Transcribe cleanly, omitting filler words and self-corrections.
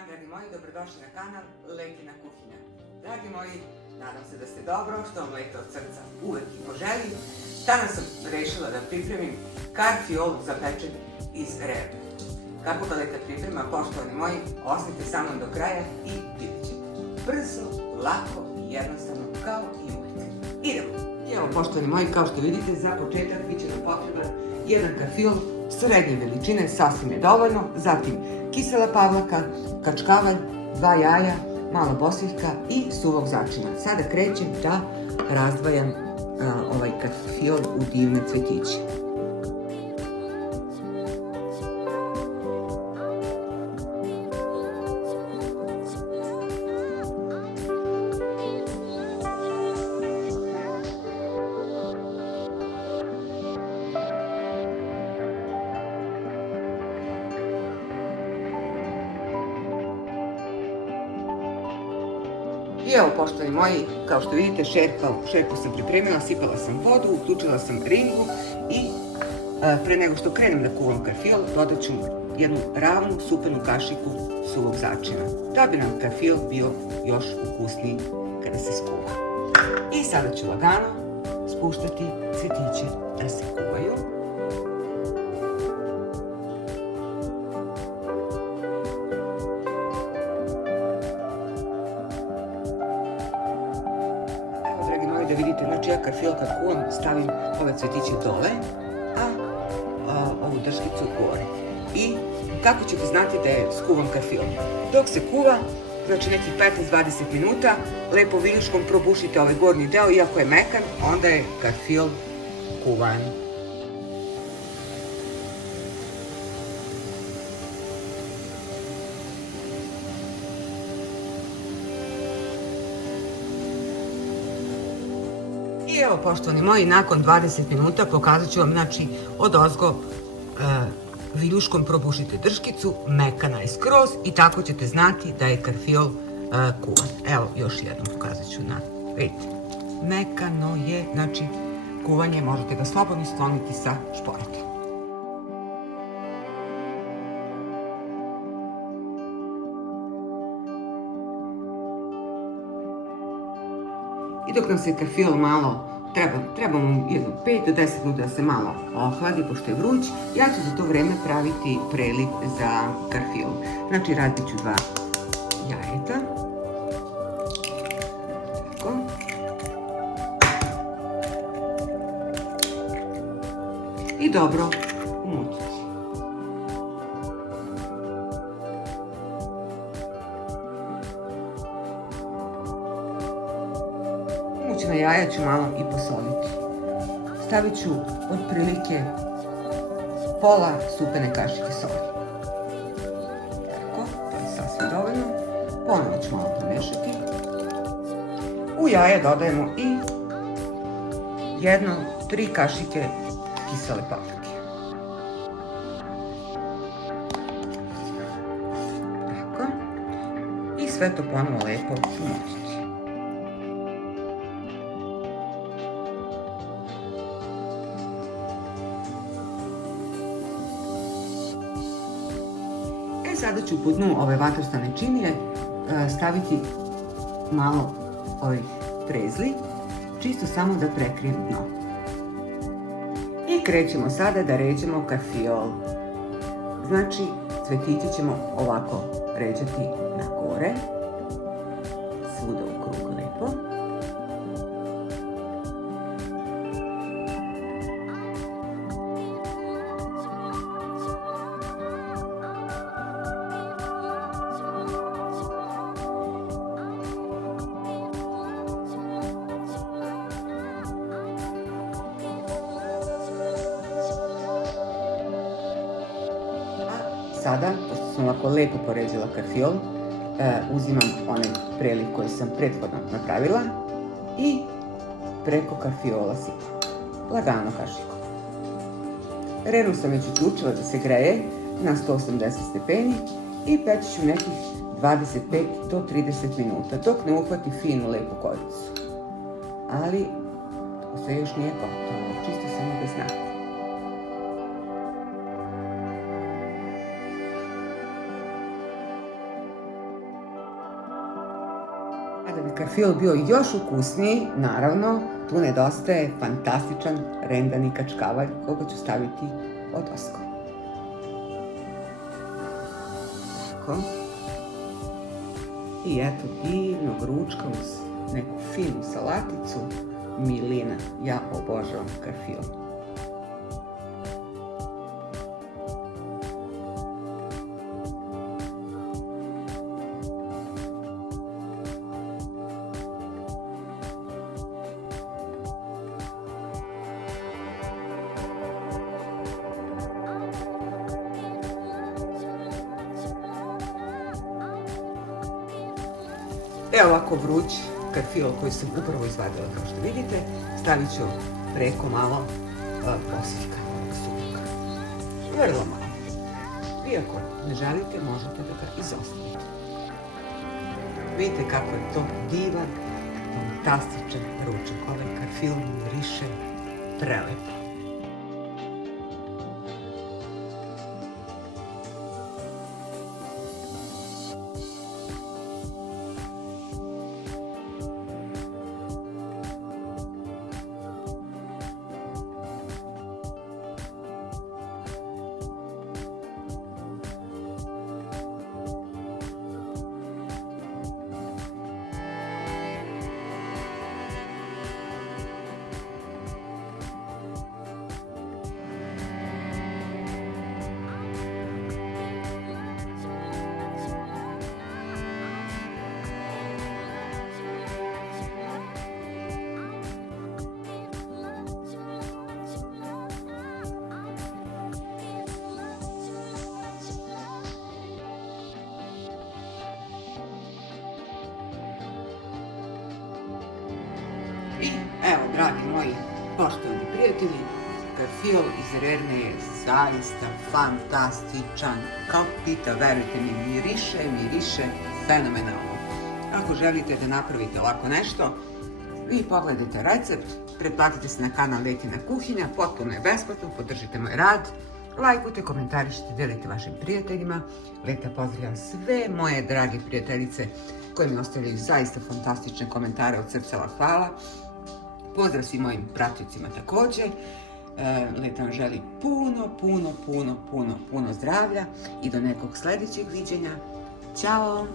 dan, dragi moji, dobrodošli na kanal Letina kuhinja. Dragi moji, nadam se da ste dobro, što vam lete od srca uvek i poželim. Danas sam rešila da pripremim karfiol za pečenje iz rebe. Kako ga Leta priprema, poštovani moji, ostanite sa mnom do kraja i vidjet ćete. Brzo, lako i jednostavno, kao i uvek. Idemo! I evo, poštovani moji, kao što vidite, za početak bit će nam potreban jedan karfiol srednje veličine, sasvim je dovoljno, zatim kisela pavlaka, kačkavalj, 2 jaja, malo bosiljka i suvog začina. Sada krećem da razdvajam ovaj karfiol u divne cvetiće. I evo, poštovani moji, kao što vidite, šerpu sam pripremila, sipala sam vodu, uključila sam ringu i pre nego što krenem da kuvam karfiol, dodat ću jednu ravnu supenu kašiku suvog začina, da bi nam karfiol bio još ukusniji kada se skuva. I sada ću lagano spuštati cvetiće da se kuvaju. Da vidite, znači ja karfiol kad kuvam stavim ove cvetiće dole, a ovu drškicu gore. I kako ćete znati da je skuvan karfiol? Dok se kuva, znači nekih 15-20 minuta, lepo viljuškom probušite ovaj gornji deo, iako je mekan, onda je karfiol kuvan. I evo, poštovani moji, nakon 20 minuta pokazat ću vam, znači, odozgo viljuškom probušite drškicu, mekana je skroz i tako ćete znati da je karfiol kuvan. Evo, još jednom pokazat ću na, vidite, mekano je, znači, kuvanje, možete ga slobodno skloniti sa šporeta. I dok nam se karfiol malo, treba mu jedno 5 do 10 minuta da se malo ohladi, pošto je vruć, ja ću za to vreme praviti preliv za karfiol. Znači, radit ću 2 jajeta. Tako. I dobro umutiti. Mućena jaja ću malo i posoliti. Stavit ću otprilike pola supene kašike soli. Tako, to je sasvim dovoljno. Ponovo ću malo pomešati. U jaje dodajemo i 3 kašike kisele paprike. Tako. I sve to ponovo lepo umutiti. Sada ću po dnu ove vatrostane činije staviti malo ovih trezli, čisto samo da prekrijem dno. I krećemo sada da ređamo karfiol. Znači, cvetiće ćemo ovako ređati na gore, svuda u krug lepo. Sada, pošto sam ovako lepo poređala karfiol, uzimam onaj preliv koji sam prethodno napravila i preko karfiola sipam. Lagano kašikom. Renu sam već uključila da se greje na 180 stepeni i peći ću nekih 25 do 30 minuta, dok ne uhvati finu lepu koricu. Ali, to sve još nije gotovo, čisto samo da znate. A da bi karfil bio još ukusniji, naravno, tu nedostaje fantastičan rendani kačkavalj koga ću staviti od osko. Tako. I eto divnog ručka uz neku finu salaticu, milina. Ja obožavam karfil. Evo ovako vruć karfil koji sam upravo izvadila, kao što vidite, stavit ću preko malo poslika ovog suka. Vrlo malo. Vi ako ne želite, možete da ga izostavite. Vidite kako je to divan, fantastičan ručak. Ovaj karfil miriše prelepo. I evo, dragi moji poštovani prijatelji, karfil iz Rerne je zaista fantastičan. Kao pita, verujte mi, miriše fenomenalno. Ako želite da napravite ovako nešto, vi pogledajte recept, pretplatite se na kanal Letina kuhinja, potpuno je besplatno, podržite moj rad, lajkujte, komentarišite, delite vašim prijateljima. Leta pozdravljam sve moje drage prijateljice koje mi ostavljaju zaista fantastične komentare, od srca vam hvala. Pozdrav svim mojim pratioцima takođe. Leta vam želi puno zdravlja i do nekog sledećeg viđenja. Ćao!